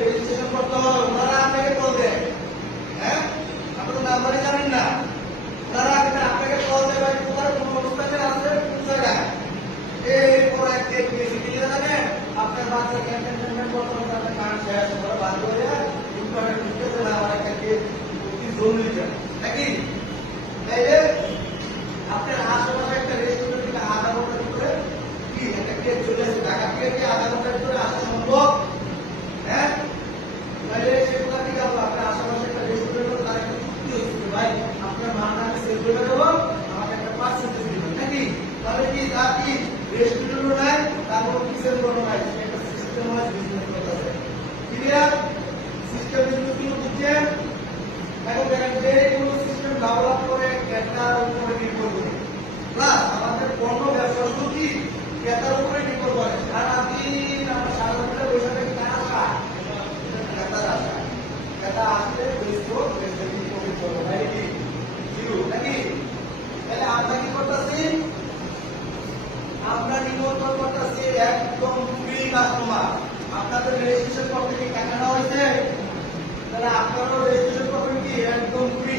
Registration করতে হবে, ওনারা আপনাকে কল দেয়। হ্যাঁ, আপনি তো নাম্বারে জানেন না, ওনারা আপনাকে কল দেয় ভাই তোমার কোন অবস্থানে আছে কোন জায়গায় এরপর একটা কেসি দিয়ে জানেন আপনার বাচ্চা ক্যান্টনমেন্ট বর্তমান তাদের কাজ শেষ করে বাদ করে ইন্টারনেট ঢুকতে না আমার একটা কেস জোন লিখেন নাকি তাইলে আপনার আশেপাশে একটা রেস্টুরেন্ট থেকে আধা ঘন্টার ভিতরে কি একটা কেস চলে আসে ঢাকা থেকে কি আধা ঘন্টার ভিতরে আসা সম্ভব? হ্যাঁ, তাহলে সেগুলো থেকে আপনার আশেপাশে একটা রেস্টুরেন্ট তার একটা চুক্তি হয়েছে ভাই আপনার মানটা আমি সেল করে দেবো, আমাকে একটা পার্সেন্টেজ দিবেন নাকি? তাহলে কি তার কি রেস্টুরেন্টও নাই, তারপর কিসের কোনো নাই, একটা সিস্টেম ওয়াইজ বিজনেস করতেছে। ক্লিয়ার? সিস্টেম বিজনেসগুলো বুঝছেন? এখন দেখেন যে কোনো সিস্টেম ডেভেলপ করে ক্রেতার উপরে নির্ভর করে, প্লাস আমাদের পণ্য ব্যবসা শুধু কি ক্রেতার উপরে নির্ভর করে। সারাদিন আমরা সারা ঘন্টা বসে থাকি কার আশা? ক্রেতার আশা। ক্রেতা আসলে বেসবো বেসে কি প্রফিট করবো ভাই কি জিরো নাকি? তাহলে আমরা কি করতেছি? আমরা নিবন্ধন করতেছি একদম ফ্রি কাস্টমার। আপনাদের রেজিস্ট্রেশন করতে কি টাকা নেওয়া হয়েছে? তাহলে আপনারও রেজিস্ট্রেশন করবেন কি একদম ফ্রি।